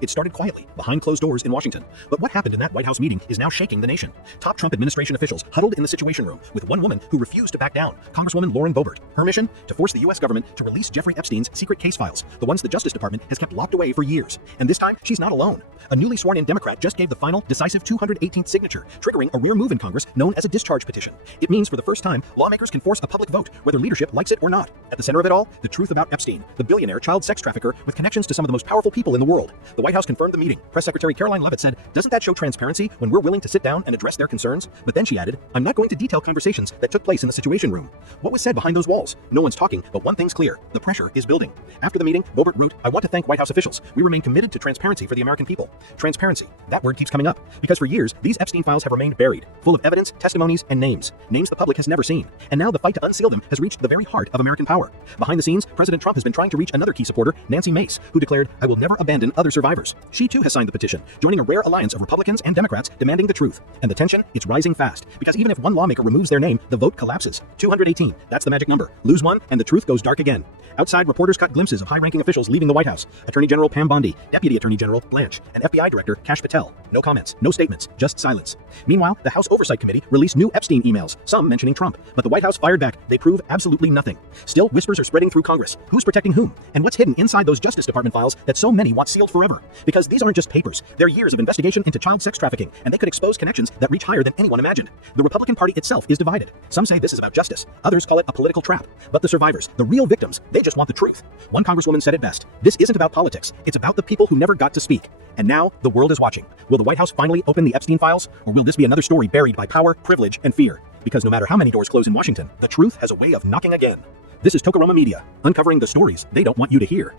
It started quietly, behind closed doors in Washington. But what happened in that White House meeting is now shaking the nation. Top Trump administration officials huddled in the Situation Room with one woman who refused to back down, Congresswoman Lauren Boebert. Her mission? To force the U.S. government to release Jeffrey Epstein's secret case files, the ones the Justice Department has kept locked away for years. And this time, she's not alone. A newly sworn-in Democrat just gave the final, decisive 218th signature, triggering a rare move in Congress known as a discharge petition. It means for the first time, lawmakers can force a public vote, whether leadership likes it or not. At the center of it all, the truth about Epstein, the billionaire child sex trafficker with connections to some of the most powerful people in the world. The White House confirmed the meeting. Press Secretary Caroline Leavitt said, "Doesn't that show transparency when we're willing to sit down and address their concerns?" But then she added, "I'm not going to detail conversations that took place in the Situation Room." What was said behind those walls? No one's talking, but one thing's clear. The pressure is building. After the meeting, Boebert wrote, "I want to thank White House officials. We remain committed to transparency for the American people." Transparency. That word keeps coming up. Because for years, these Epstein files have remained buried, full of evidence, testimonies, and names. Names the public has never seen. And now the fight to unseal them has reached the very heart of American power. Behind the scenes, President Trump has been trying to reach another key supporter, Nancy Mace, who declared, "I will never abandon other survivors." She too has signed the petition, joining a rare alliance of Republicans and Democrats demanding the truth. And the tension, it's rising fast. Because even if one lawmaker removes their name, the vote collapses. 218, that's the magic number. Lose one, and the truth goes dark again. Outside, reporters caught glimpses of high-ranking officials leaving the White House. Attorney General Pam Bondi, Deputy Attorney General Blanche, and FBI Director Kash Patel. No comments, no statements, just silence. Meanwhile, the House Oversight Committee released new Epstein emails, some mentioning Trump. But the White House fired back. They prove absolutely nothing. Still, whispers are spreading through Congress. Who's protecting whom? And what's hidden inside those Justice Department files that so many want sealed forever? Because these aren't just papers. They're years of investigation into child sex trafficking, and they could expose connections that reach higher than anyone imagined. The Republican Party itself is divided. Some say this is about justice. Others call it a political trap. But the survivors, the real victims, they just want the truth. One congresswoman said it best. This isn't about politics. It's about the people who never got to speak. And now, the world is watching. Will the White House finally open the Epstein files? Or will this be another story buried by power, privilege, and fear? Because no matter how many doors close in Washington, the truth has a way of knocking again. This is Takeroma Media, uncovering the stories they don't want you to hear.